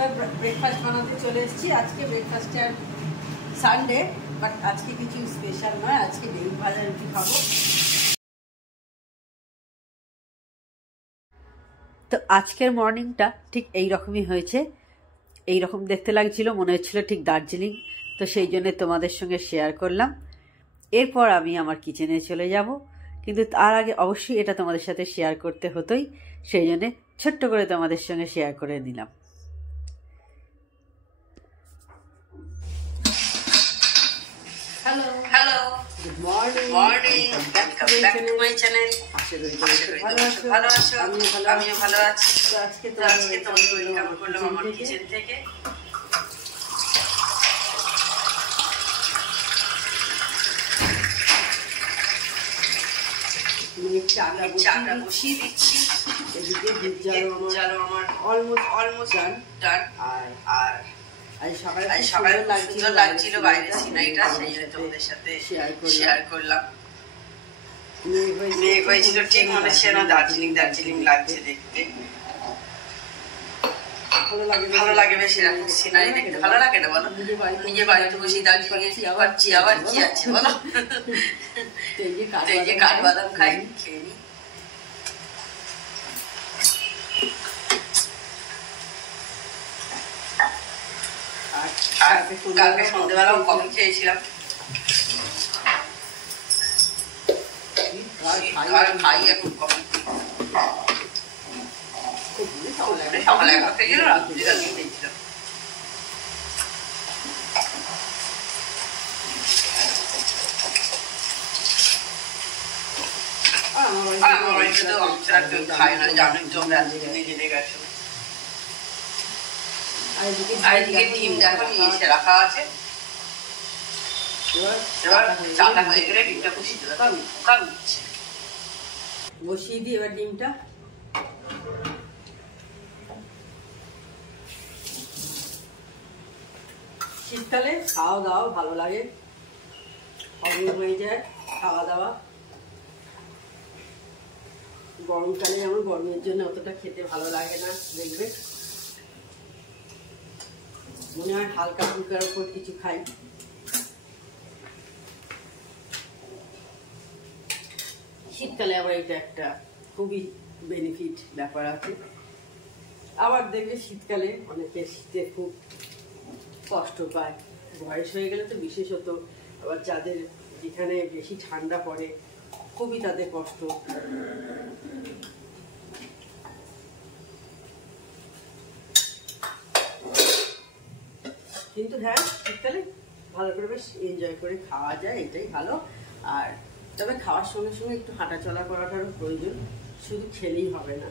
বন্ধুরা ব্রেকফাস্ট বানাতে চলে এসেছি। আজকে ব্রেকফাস্টে আর সানডে, বাট আজকে কিছু স্পেশাল নয়, আজকে ডিম ভাজা রুটি খাবো। তো আজকের মর্নিংটা ঠিক এই রকমই হয়েছে, এই রকম দেখতে লাগছিল, মনে হচ্ছিল ঠিক দার্জিলিং। তো সেই জন্য তোমাদের সঙ্গে শেয়ার করলাম। এরপর আমি আমার কিচেনে চলে যাব, কিন্তু তার আগে অবশ্যই এটা তোমাদের সাথে শেয়ার করতে হতোই, সেই জন্যে ছোট্ট করে তোমাদের সঙ্গে শেয়ার করে নিলাম। Hello, good morning, welcome back to my channel. আশা করি ভালো আছো, আমিও ভালো আছি। তো আজকে তোমাদের ওয়েলকাম করলাম আমার কিচেন থেকে। চাটা বসিয়ে দিচ্ছি, এদিকে দুধ জালো আমার অলমোস্ট ডান। আর আজ সকালে সুন্দর লাগছিল বাইরে সিনারিটা, সেই জন্য তোমাদের সাথে শেয়ার করলাম। মেঘ হয়েছিল, ঠিক মনে হচ্ছে না দার্জিলিং লাগছে দেখতে। ভালো লাগে বেশ এরকম সিনারি দেখতে, ভালো লাগে না বলো? নিজের বাড়িতে বসে দার্জিলিং এ আবার কি আছে বলো? এই যে কাঠবাদাম খাই, খেয়ে নি। কালকে সন্ধ্যেবেলাও কফি খেয়েছিলাম, খাই এখন কফি। সকালে একটা খেয়েছিল, রাত্রে খেয়েছিলাম। আমার বাড়িতে তো আমছাড়া কেউ খায় না, জানোই তো, জেনে গেছো। আর এদিকে ডিম দেখো নিয়ে এসে রাখা আছে। এবার চাটা হয়ে গেলে ডিমটা বসিয়ে দিই। এবার ডিমটা শীতকালে খাওয়া দাওয়া ভালো লাগে, হজম হয়ে যায় খাওয়া দাওয়া। গরমকালে যেমন গরমের জন্য অতটা খেতে ভালো লাগে না, দেখবে মনে হয় হালকা ফুলকার উপর কিছু খাই। শীতকালে আবার এটা একটা খুবই বেনিফিট ব্যাপার আছে। আবার দেখবে শীতকালে অনেকে শীতে খুব কষ্ট পায়, বয়স হয়ে গেলে তো বিশেষত। আবার যাদের যেখানে বেশি ঠান্ডা পড়ে খুবই তাদের কষ্ট। কিন্তু হ্যাঁ, শীতকালে ভালো করে বেশ এনজয় করে খাওয়া যায়, এটাই ভালো। আর তবে খাওয়ার সঙ্গে সঙ্গে একটু হাঁটাচলা করাটারও প্রয়োজন, শুধু খেলেই হবে না।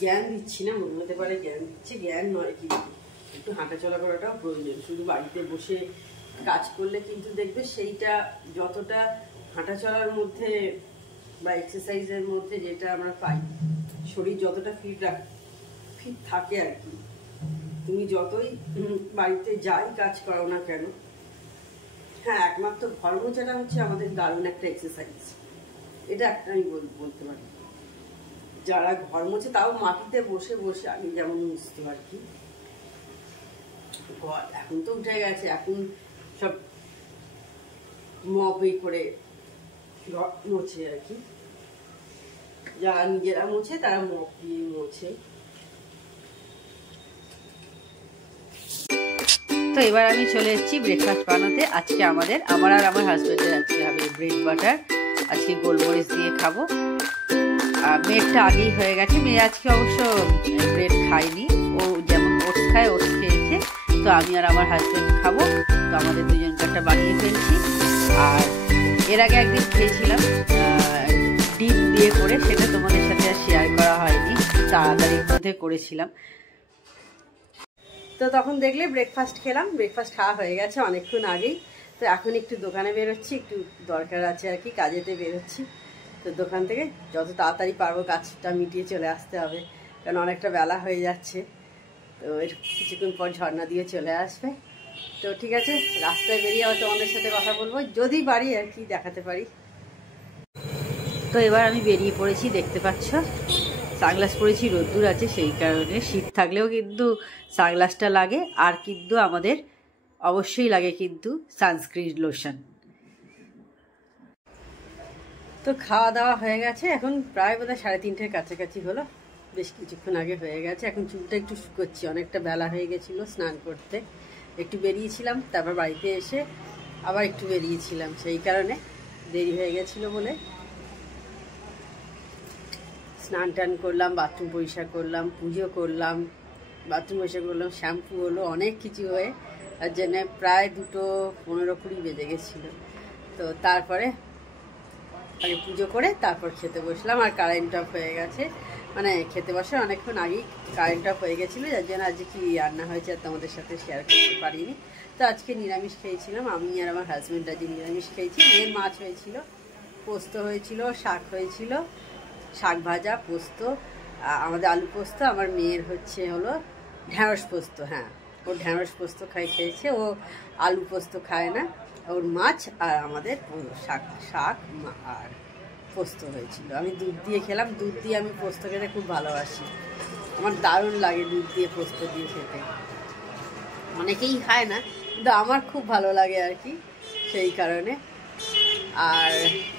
জ্ঞান দিচ্ছি না, মনে হতে পারে জ্ঞান দিচ্ছে, জ্ঞান নয়, কিন্তু একটু হাঁটাচলা করাটাও প্রয়োজন। শুধু বাড়িতে বসে কাজ করলে কিন্তু দেখবে সেইটা যতটা হাঁটাচলার মধ্যে বা এক্সারসাইজের মধ্যে যেটা আমরা পাই, শরীর যতটা ফিট থাকে আর কি, তুমি যতই বাড়িতে যাই কাজ করো না কেন। হ্যাঁ, একমাত্র ঘর মোছাটা হচ্ছে আমাদের দারুণ একটা এক্সারসাইজ, এটা একটা আমি বলতে পারি। যারা ঘর মোছে তাও মাটিতে বসে বসে, আমি যেমন মুছতে আর কি, এখন তো উঠে গেছে, এখন সব মপে করে মোছে আর কি। যারা নিজেরা মোছে তারা মপ দিয়ে মোছে। তো এবার আমি চলে এসেছি ব্রেকফাস্ট বানাতে। আজকে আমার আর আমার হাজবেন্ডের আজকে হবে ব্রেড বাটার। আজকে গোলমরিচ দিয়ে খাবো। মেয়েরটা আগেই হয়ে গেছে, মেয়ে আজকে অবশ্য ব্রেড খায়নি, ও যেমন ওটস খায় ওটস খেয়েছে। তো আমি আর আমার হাজবেন্ড খাবো, তো আমাদের দুজনকে একটা বানিয়ে ফেলছি। আর এর আগে একদিন খেয়েছিলাম ডিম দিয়ে করে, সেটা তোমাদের সাথে আর শেয়ার করা হয়নি, তাড়াতাড়ির মধ্যে করেছিলাম। তো তখন দেখলে ব্রেকফাস্ট খেলাম, ব্রেকফাস্ট খাওয়া হয়ে গেছে অনেকক্ষণ আগেই। তো এখন একটু দোকানে বেরোচ্ছি, একটু দরকার আছে আর কি, কাজেতে বেরোচ্ছি। তো দোকান থেকে যত তাড়াতাড়ি পারবো কাজটা মিটিয়ে চলে আসতে হবে, কারণ অনেকটা বেলা হয়ে যাচ্ছে। তো এর কিছুক্ষণ পর ঝর্ণা দিয়ে চলে আসবে। তো ঠিক আছে, রাস্তায় বেরিয়ে আবার তোমাদের সাথে কথা বলবো, যদি পারি আর কি দেখাতে পারি। তো এবার আমি বেরিয়ে পড়েছি, দেখতে পাচ্ছ সানগ্লাস পরেছি, রোদ্দুর আছে সেই কারণে। শীত থাকলেও কিন্তু সানগ্লাসটা লাগে, আর কিন্তু আমাদের অবশ্যই লাগে কিন্তু সানস্ক্রিন লোশন। তো খাওয়া দাওয়া হয়ে গেছে, এখন প্রায় বোধহয় 3:30-এর কাছাকাছি হলো, বেশ কিছুক্ষণ আগে হয়ে গেছে। এখন চুলটা একটু শুকোচ্ছি, অনেকটা বেলা হয়ে গেছিলো স্নান করতে, একটু বেরিয়েছিলাম, তারপর বাড়িতে এসে আবার একটু বেরিয়েছিলাম, সেই কারণে দেরি হয়ে গেছিলো বলে স্নান টান করলাম, বাথরুম পরিষ্কার করলাম, পুজো করলাম, বাথরুম পরিষ্কার করলাম, শ্যাম্পু হলো, অনেক কিছু হয়ে তার জন্যে প্রায় 2:15-20 বেজে গেছিলো। তো তারপরে আগে পুজো করে তারপর খেতে বসলাম, আর কারেন্ট অফ হয়ে গেছে, মানে খেতে বসে অনেকক্ষণ আগেই কারেন্ট অফ হয়ে গেছিলো, যার জন্য আজকে কি রান্না হয়েছে আর তোমাদের সাথে শেয়ার করতে পারিনি। তো আজকে নিরামিষ খেয়েছিলাম, আমি আর আমার হাজব্যান্ড আজকে নিরামিষ খেয়েছি। মেয়ের মাছ হয়েছিল, পোস্ত হয়েছিল, শাক হয়েছিল, শাক ভাজা, পোস্ত, আমাদের আলু পোস্ত, আমার মেয়ের হলো ঢ্যাঁড়স পোস্ত। হ্যাঁ, ও ঢ্যাঁড়স পোস্ত খেয়েছে, ও আলু পোস্ত খায় না, ওর মাছ আর আমাদের শাক আর পোস্ত হয়েছিল। আমি দুধ দিয়ে খেলাম, দুধ দিয়ে আমি পোস্ত খেতে খুব ভালোবাসি, আমার দারুণ লাগে দুধ দিয়ে পোস্ত দিয়ে খেতে। অনেকেই খায় না, কিন্তু আমার খুব ভালো লাগে আর কি, সেই কারণে। আর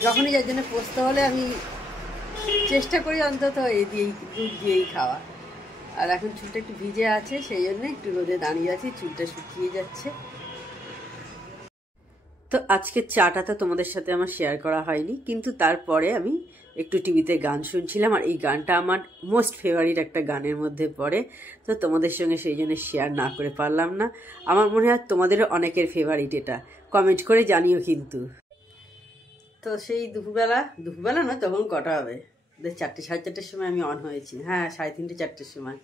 যখনই যার জন্য পোস্ত হলে আমি চেষ্টা করি অন্তত দুধ দিয়েই খাওয়া। আর এখন চুলটা একটু ভিজে আছে, সেই জন্য একটু রোদে দাঁড়িয়ে আছি, চুলটা শুকিয়ে যাচ্ছে। তো আজকে চাটা তো তোমাদের সাথে আমার শেয়ার করা হয়নি, কিন্তু তারপরে আমি একটু টিভিতে গান শুনছিলাম, আর এই গানটা আমার মোস্ট ফেভারিট একটা গানের মধ্যে পড়ে। তো তোমাদের সঙ্গে সেই জন্য শেয়ার না করে পারলাম না। আমার মনে হয় তোমাদেরও অনেকের ফেভারিট এটা, কমেন্ট করে জানিও কিন্তু। তো সেই দুপুরবেলা নয়, তখন কটা হবে, 4টে 4:30-এর সময় আমি অন হয়েছি। হ্যাঁ, 3:30 4টের সময়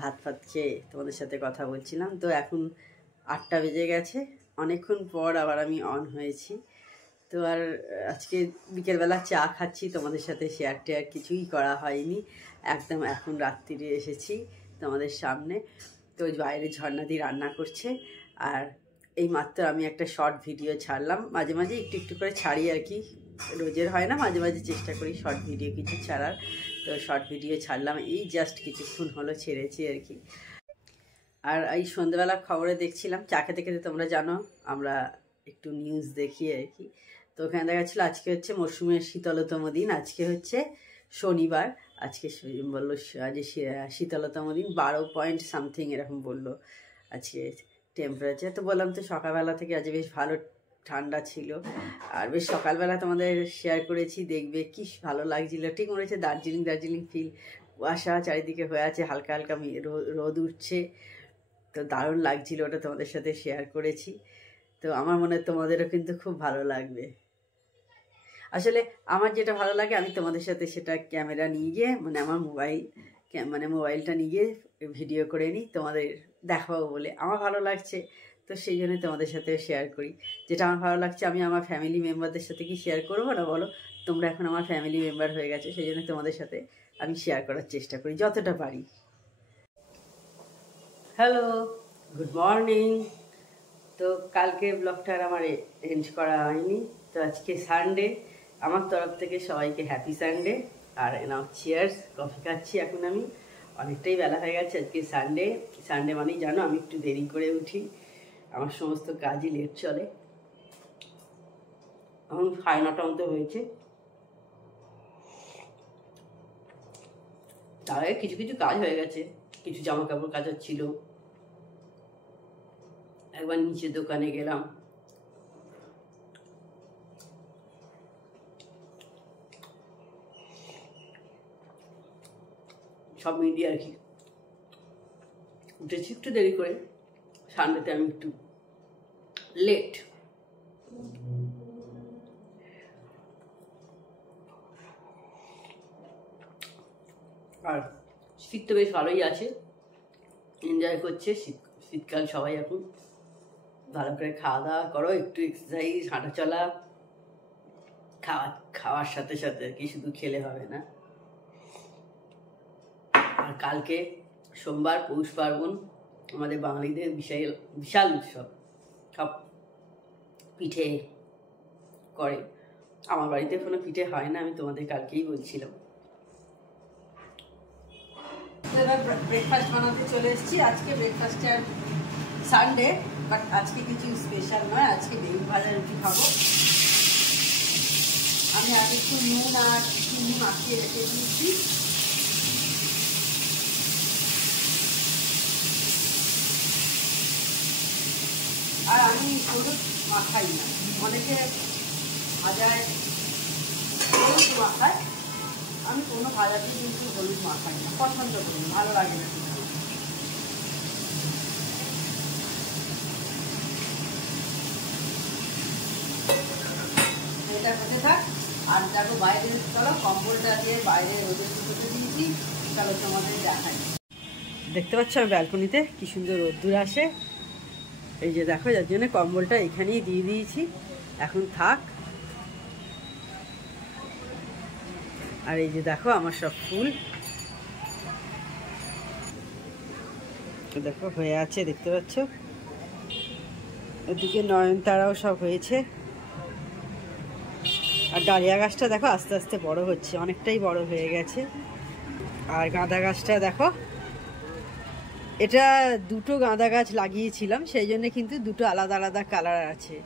ভাত খেয়ে তোমাদের সাথে কথা বলছিলাম। তো এখন 8টা বেজে গেছে, অনেকক্ষণ পর আবার আমি অন হয়েছি। তো আর আজকে বিকেলবেলা চা খাচ্ছি, তোমাদের সাথে শেয়ার টেয়ার কিছুই করা হয়নি, একদম এখন রাত্রিরে এসেছি তোমাদের সামনে। তো বাইরে ঝর্ণাদি রান্না করছে, আর এই মাত্র আমি একটা শর্ট ভিডিও ছাড়লাম, মাঝে মাঝে একটু একটু করে ছাড়ি আর কি, রোজের হয় না, মাঝে মাঝে চেষ্টা করি শর্ট ভিডিও কিছু ছাড়ার। তো শর্ট ভিডিও ছাড়লাম, এই জাস্ট কিছুক্ষণ হলো ছেড়েছি আর কি। আর এই সন্ধ্যেবেলা খবরে দেখছিলাম, চা খেতে খেতে, তোমরা জানো আমরা একটু নিউজ দেখি আর কি। তো ওখানে দেখা যাচ্ছিলো আজকে হচ্ছে মরশুমের শীতলতম দিন, আজকে হচ্ছে শনিবার, আজকে বললো আজ শীতলতম দিন, 12 এরকম বললো আজকে টেম্পারেচার। তো বললাম তো সকালবেলা থেকে আজ বেশ ভালো ঠান্ডা ছিল, আর বেশ সকালবেলা তোমাদের শেয়ার করেছি, দেখবে কি ভালো লাগছিল, ঠিক মনে হচ্ছে দার্জিলিং ফিল, কুয়াশা চারিদিকে হয়ে আছে, হালকা হালকা রোদ উঠছে, তো দারুণ লাগছিল, ওটা তোমাদের সাথে শেয়ার করেছি। তো আমার মনে হয় তোমাদেরও কিন্তু খুব ভালো লাগবে। আসলে আমার যেটা ভালো লাগে আমি তোমাদের সাথে সেটা ক্যামেরা নিয়ে গিয়ে, মানে আমার মোবাইলটা নিয়ে গিয়ে ভিডিও করে নিই, তোমাদের দেখাবো বলে আমার ভালো লাগছে। তো সেই জন্য তোমাদের সাথে শেয়ার করি, যেটা আমার ভালো লাগছে। আমি আমার ফ্যামিলি মেম্বারদের সাথে কি শেয়ার করবো না বলো? তোমরা এখন আমার ফ্যামিলি মেম্বার হয়ে গেছো, সেই জন্য তোমাদের সাথে আমি শেয়ার করার চেষ্টা করি যতটা পারি। Hello, good morning. তো কালকে ব্লগটা আমার এন্ড করা হয়নি, তো আজকে সানডে, আমার তরফ থেকে সবাইকে হ্যাপি সানডে। আর নাও চিয়ার্স, কফি খাচ্ছি এখন আমি, অনেকটাই বেলা হয়ে গেছে, আজকে সানডে মানেই জানো আমি একটু দেরি করে উঠি, আমার সমস্ত কাজই লেট চলে। এখন 9:30 মতো হয়েছে, তার আগে কিছু কিছু কাজ হয়ে গেছে, কিছু জামা কাপড় কাচার ছিল, একবার নিচে দোকানে গেলাম, সব মিলিয়ে আর কি উঠেছি একটু দেরি করে। সানডেতে আমি একটু লেট। আর শীত তো বেশ ভালোই আছে, এনজয় করছে শীতকাল সবাই এখন। ভালো করে খাওয়া দাওয়া করো, একটু এক্সারসাইজ, হাঁটা চলা, খাওয়ার সাথে সাথে আর কি, শুধু খেলে হবে না। আর কালকে সোমবার, পৌষ পার্বণ, আমাদের বাঙালিদের বিশাল বিশাল উৎসব, সব পিঠে করে। আমার বাড়িতে কোনো পিঠে হয় না, আমি তোমাদের কালকেই বলছিলাম। এবার ব্রেকফাস্ট বানাতে চলে এসেছি। আজকে ব্রেকফাস্টে সানডে, বাট আজকে কিছু স্পেশাল নয়, আজকে বেগুন ভাজা রুটি খাবো। আমি আগে একটু নুন আর চিনি মাখিয়ে রেখে দিয়েছি। আর আমি হলুদ মাখাই না, অনেকে ভাজায় হলুদ মাখায়, আমি কোনো ভাজাতেই কিন্তু হলুদ মাখাই না, পছন্দ করি না, ভালো লাগে না। এটা হতে থাক। আর দেখো বাইরে চলো, কম্বলটা দিয়ে বাইরে রোদে শুকোতে দিয়েছি, চলো তোমাদের দেখাই। দেখতে পাচ্ছ আমি ব্যালকনিতে কি সুন্দর রোদ্দুর আসে, এই যে দেখো, যার জন্য কম্বলটা এখানেই দিয়ে দিয়েছি, এখন থাক। আর এই যে দেখো আমার সব ফুল দেখো হয়ে আছে, দেখতে পাচ্ছ। ওদিকে নয়নতারাও সব হয়েছে। আর ডালিয়া গাছটা দেখো আস্তে আস্তে বড় হচ্ছে, অনেকটাই বড় হয়ে গেছে। আর গাঁদা গাছটা দেখো, এটা দুটো গাঁদা গাছ লাগিয়েছিলাম, সেই জন্য কিন্তু দুটো আলাদা আলাদা কালার আছে।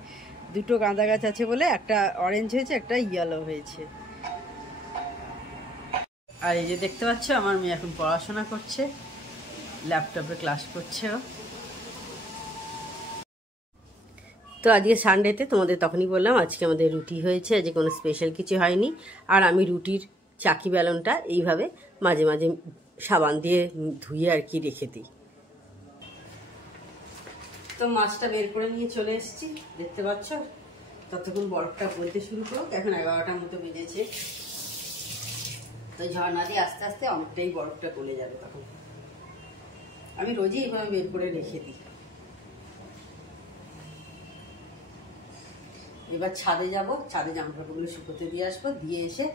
দুটো গাঁদা গাছ আছে বলে একটা অরেঞ্জ হয়েছে, একটা ইয়েলো হয়েছে। আর এই যে দেখতে পাচ্ছ আমার মেয়ে এখন পড়াশোনা করছে, ল্যাপটপে ক্লাস করছে ও। তো আজকে সানডেতে তোমাদের তখনই বললাম আজকে আমাদের রুটি হয়েছে, আজকে কোনো স্পেশাল কিছু হয়নি। আর আমি রুটির চাকি বেলনটা এইভাবে মাঝে মাঝে সাবান দিয়ে ধুয়ে আর কি রেখে দিই। তো মাছটা বের করে নিয়ে চলে এসেছি, দেখতে পাচ্ছ। ততক্ষণ বরফটা গলতে শুরু করো, এখন 11টার মতো বেজেছে। তো ঝর্ণা দিয়ে আস্তে আস্তে অনেকটাই বরফটা গলে যাবে তখন। আমি রোজই এইভাবে বের করে রেখে দিই। এবার ছাদে যাব, ছাদে জামাকাপড়গুলো শুকোতে দিয়ে আসবো, দিয়ে এসে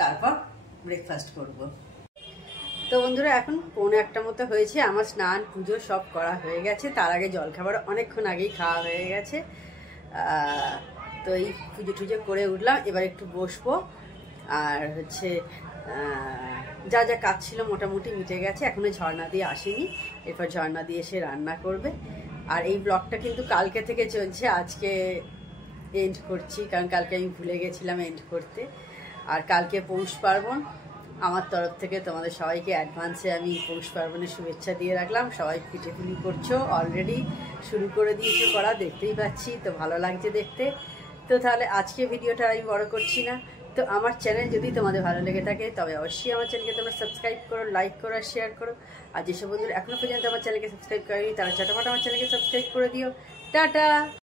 তারপর ব্রেকফাস্ট করব। তো বন্ধুরা এখন 1:45 মতো হয়েছে, আমার স্নান পুজো সব করা হয়ে গেছে। তার আগে জলখাবার অনেকক্ষণ আগেই খাওয়া হয়ে গেছে। তো এই পুজো টুজো করে উঠলাম, এবার একটু বসবো। আর হচ্ছে যা যা কাজ ছিল মোটামুটি মিটে গেছে, এখনো ঝর্ণা দিয়ে আসেনি, এরপর ঝর্ণা দিয়ে এসে রান্না করবে। আর এই ব্লগটা কিন্তু কালকে থেকে চলছে, আজকে এন্ড করছি, কারণ কালকে আমি ভুলে গেছিলাম এন্ড করতে। আর কালকে পৌষ পার্বণ, আমার তরফ থেকে তোমাদের সবাইকে অ্যাডভান্সে আমি পৌষ পার্বণের শুভেচ্ছা দিয়ে রাখলাম। সবাই পিঠেপুলি করছো, অলরেডি শুরু করে দিয়েছো করা, দেখতেই পাচ্ছি, তো ভালো লাগছে দেখতে। তো তাহলে আজকে ভিডিওটা আমি বড় করছি না। তো আমার চ্যানেল যদি তোমাদের ভালো লেগে থাকে তবে অবশ্যই আমার চ্যানেলকে তোমরা সাবস্ক্রাইব করো, লাইক করো আর শেয়ার করো। আর যেসব বন্ধুরা এখনো পর্যন্ত আমার চ্যানেলকে সাবস্ক্রাইব করেনি তারা চটাপট আমার চ্যানেলকে সাবস্ক্রাইব করে দিও। টাটা।